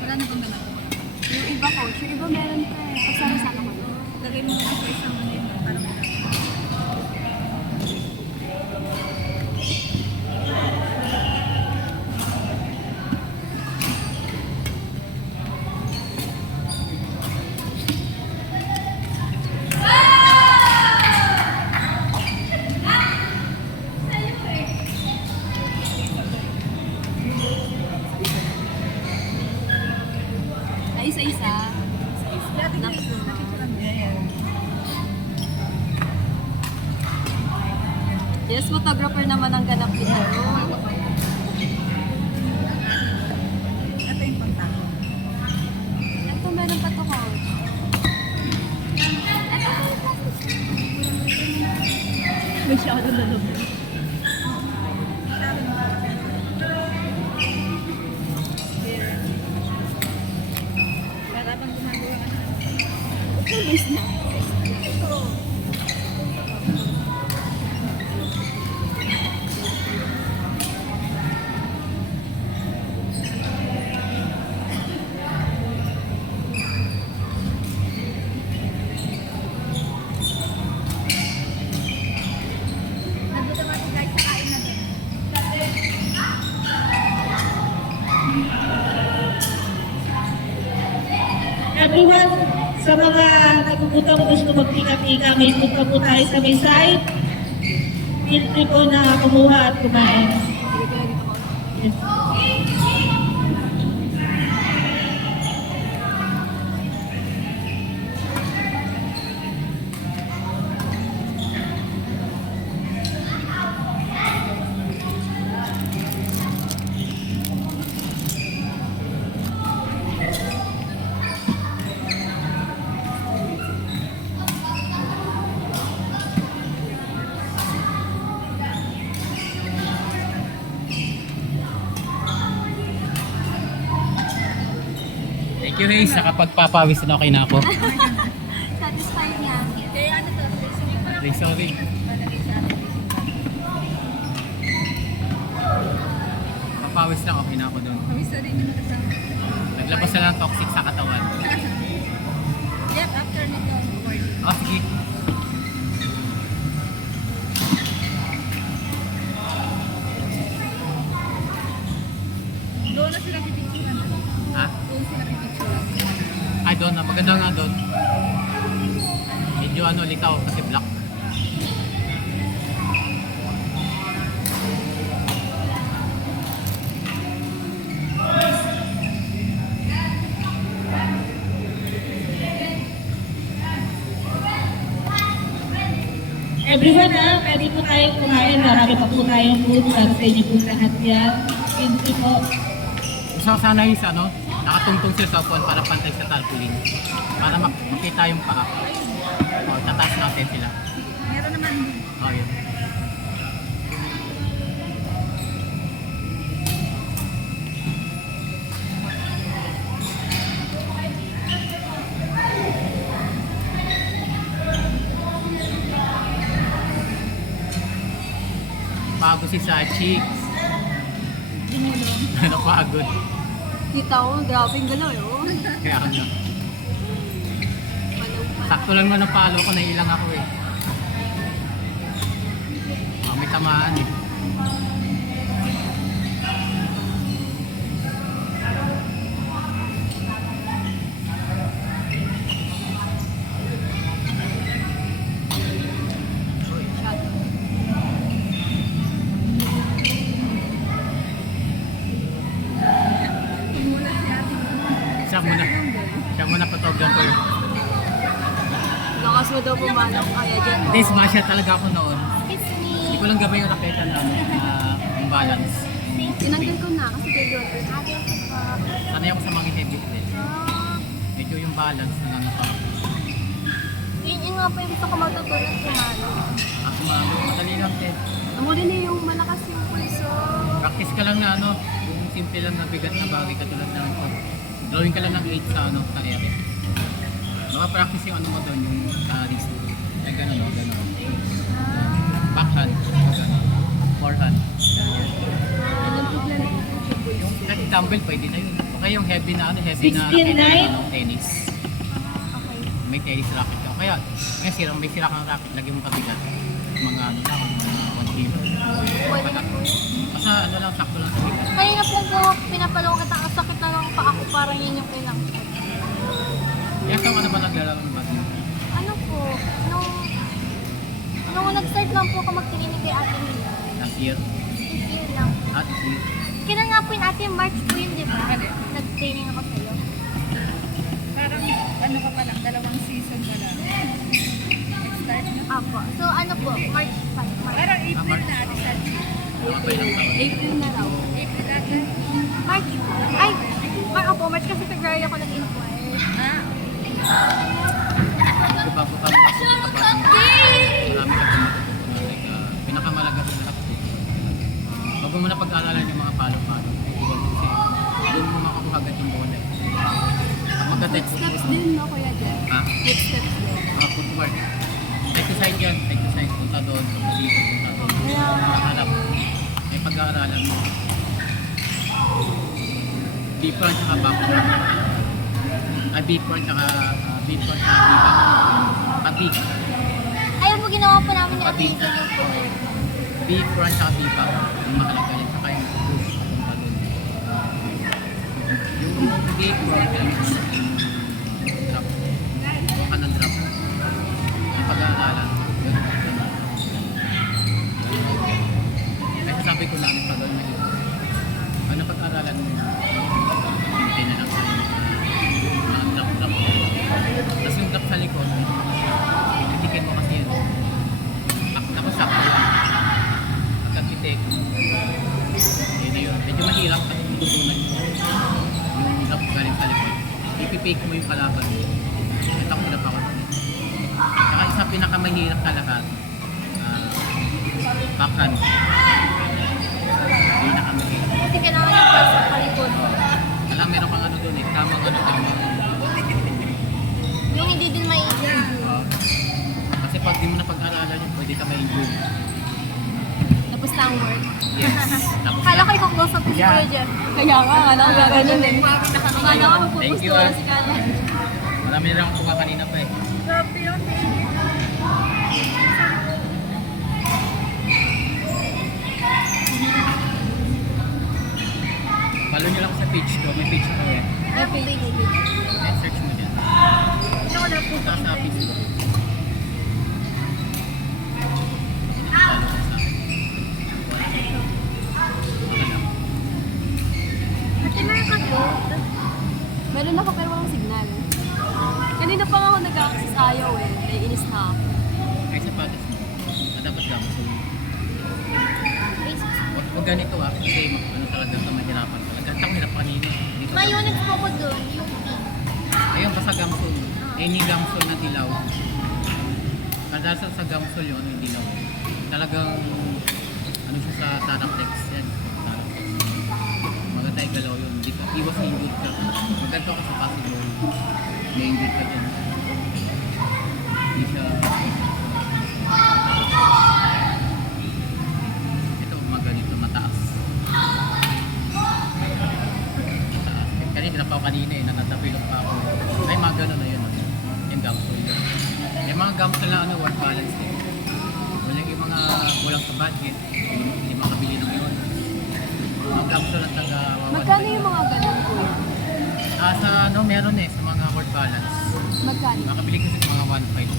Wala na bang ganun? Yung iba coach, yung iba meron pa eh. Pagsama-sama ko. Lagay mo lang sa isang ano yun, parang wala. Ay, isa-isa. Dati Naps naman. nakikita niya yan. Yes, photographer naman ang ganap dito. Ito yung kontak. Ito, meron pa to coach. Masyado na naman. Para bang gumagawa ka na. Tulis na. Nandito natin guys sa kain na din. Everyone, sa mga nagpuputang gusto magpika-pika, may punta po tayo sa may side. Feel free po na kumuha at kumain. Yes. Thank you, Ray. Sa kapagpapawis na okay na ako. Satisfied niya. Kaya ano to? Listening pa lang. Ray, sorry. Malagay sa atin. Papawis lang okay na ako doon. Kami sa rin yung kasama. Naglabas na lang toxic sa katawan. Yep, after nito. recording. Oh, sige. Doon na sila pipicturan. Ha? Doon sila pipicturan. Ay, doon na. Maganda nga doon. Medyo ano, litaw kasi black. Everyone pwede po tayong kumain. Marami pa po tayong food para sa inyo po lahat yan. Thank you po. Gusto ko sana yung ano, nakatungtong sila sa upuan para pantay sa tarpaulin. Para makita yung paa. O, tataas natin sila. Meron naman. O, yun. Pagod si Sachi. Napagod. Kita ko, grabe yung galaw eh. Oh. Kaya ano. Malaw pa. Sakto lang naman ang palo ko, nailang ako eh. Oh, may tamaan eh. Tumula si ate. Siya muna photographer. Lakas mo daw pumanong kaya dyan. Hindi, smasher talaga ako noon. Kiss me. Hindi ko lang gabay yung raketa na yung balance. Tinanggal ko na kasi kay Daughter. Sanay ako sa mga heavy din. Medyo yung balance na ano pa. Yun nga po yung gusto ko matutunan sumalo. Ako madali lang din. Ang huli na yung malakas yung pulso. Practice ka lang na ano, yung simple lang na bigat na bagay katulad ng ito. Drawing ka lang ng 8 sa ano, sa area. Maka-practice yung ano mo doon, yung wrist. Ay gano'n, no? Gano'n. Backhand, gano'n. Forehand. Alam ko lang yung pulso. Yung kahit dumbbell, pwede na yun. Okay, yung heavy na ano, heavy na 16-9. tennis. Okay. May tennis racket ka. Kaya, ngayon may sira kang racket, lagyan mo kabigat. Mga ano lang, mga 1 kilo. Pwede na po yun. Basta ano lang, sakto lang sa bigat. Kanina po pinapalong kita, ang sakit na lang pa ako, parang yun yung kailangan ko. Yes, ano ba nagdala ng bag? Ano po, nung nag-start lang po ako magtininig kay Ate Mila. Last year? Yun lang. This year? Kailan nga po yung Ate March po yun, di ba? Nag-training ako sa'yo. Parang ano ka pa lang, 2 season pa lang. Nag-start na. Apo. So ano po, March 5. March. Parang April March. na, start na. Mga pa ilang taon? April na raw. April ata. March po. Ay, opo, March kasi February ako nag-inquire. Ah, Ito pa po kami kasi marami ka pang matutunan. Like, pinakamalaga sa lahat po. Bago mo na pag-aaralan yung mga palo-palo. Kasi doon mo makukuha agad yung bola. Ang maganda Quick steps din, no, Kuya Jeff? Ha? Quick steps din. Mga footwork. Side to side yan. Side to side. Punta doon. Punta dito. Punta doon. Maharap. May pag-aaralan mo. B-front tsaka backward. B-front tsaka B-front tsaka B-back. Pag-B. Ayun po, ginawa po namin ni Ate Hazel yung po. B-front tsaka B-back. Yung mahalaga yan. Tsaka yung push. Punta doon. Yung B-front yung drop. Yung kanang drop. Yung pag-aaralan. Kaya sabi ko lang pag ano pag-aaralan mo hindi na lang sa'yo drop tapos yung drop sa likod titikin mo kasi yun tapos sakto lang pagkakitik yun na yun medyo mahirap at tutunan yung drop galing sa likod ipipake mo yung kalaban ito ang hirap ako saka isa pinakamahirap sa lahat backhand pinakamahirap. Kasi kailangan yung pasok palikod. Alam, meron kang ano doon eh, tamang ano doon. Yung hindi din may Kasi pag di mo na pag-aralan yun, pwede ka ma-injure. tapos na ang work. Yes. Tapos Kala ko ikaw close up si Yeah. Kuya Jeff. Kaya nga, ano, gano'n eh. Kala ko Thank you, magpupusto si Kala. marami na lang akong kuha kanina pa eh. grabe yun. Follow nyo lang sa page ko, may page ako eh. Search mo dyan. Ito ko na po. Punta ka sa Facebook. Follow ka sa akin. Wala lang. Ate, meron ka to? Meron ako pero walang signal. Kanina pa nga ako nag-access ayaw eh. Naiinis na ako. Ay sapatos mo. Dapat lang. So, wag ganito kasi ano talaga ka mahirapan. Talaga ako hirap kanina. Dito May lang. unit po ko doon, yung Ayun, basta gamsol. Any gamsol na dilaw. Kadalasan sa gamsol yun, ano yung dilaw. Talagang, ano siya sa Tarapex yan. Tarapex. Maganda yung galaw yun. Di ka, iwas na injured ka. Maganda ka sa possible. May injured ka dyan. Hindi siya, ito, maganito, mataas. Kanina, tinapa ko kanina eh, nakatapilok pa ako. Ay, mga gano'n na yun. Yung gamsol yun. Yung mga gamsol na ano, work balance eh. Wala yung mga kulang sa budget, hindi makabili ng yun. Mga gamsol ang taga-wawan. Magkano yung mga ganun po? Sa ano, meron eh, sa mga work balance. Magkano? Makabili kasi sa mga 1.5.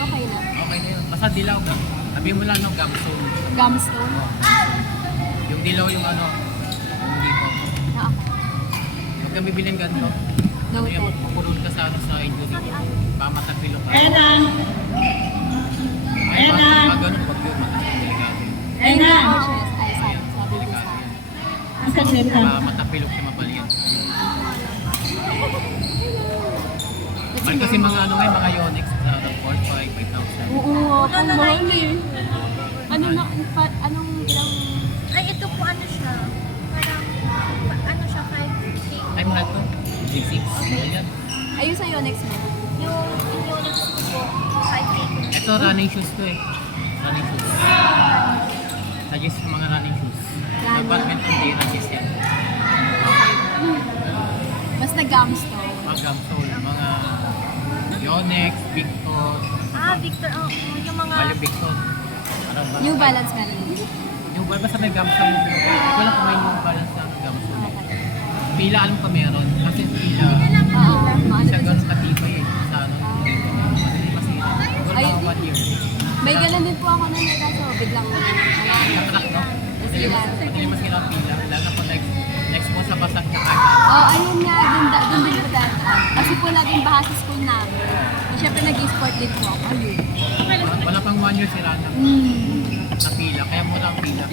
Okay na. Okay na yun. Basta dilaw ka. Sabi mo lang ng gamsol. Gumstone? Yung dilaw yung ano, yung dito. Na ako. Huwag kang bibiling ganito. Ano Noted. yung mapupulol ka sa ano sa injury. Pamatagpilok ka. Ayan na. Ay, Ayan na. pag ganun, pag yun, delikado yun. Ayan na. Ay, sabi ko Delikado sa yan. Asan nito? Matapilok siya mapalian. Mahal kasi mga ano ngayon, mga Yonex, 4,500, 5,000. Oo nga, pang mahal eh. Ano na, anong ilang... Ay, ito po ano siya. Parang, ano siya, 5K. Ay, mahal to. G6. Ganyan. Ayun sa Yonex mo. Yung Yonex ko po, 5K. Ito, running shoes to eh. Running shoes. Suggest sa mga running shoes. Running. Department of Day, suggest yan. Mas nag-gums to. Mga Gamsol, mga Yonex, Victor, Ah, Victor, yung mga... Value Victor. Parang ba? New Balance ka rin. Yung ba, basta may Gamsol yung pinagay. Hindi ko lang kung may New Balance ng Gamsol. Pila alam ko meron. Kasi pila, Oo, maano siya to ganun siya. katibay eh. Sa ano, hindi masira. Siguro Ay, mga 1 year. May ganun din po ako nun eh, kaso biglang Nakatrack, no? Hindi masira ang pila. Lalo na po next mo sa basak na kaya. Oh, ayun nga, dun din po dati. Kasi po laging baha sa school namin. Siyempre nag-sport din po ako. Ayun. Wala pang 1 year sira na Mm. sa pila. Kaya mura ang pila.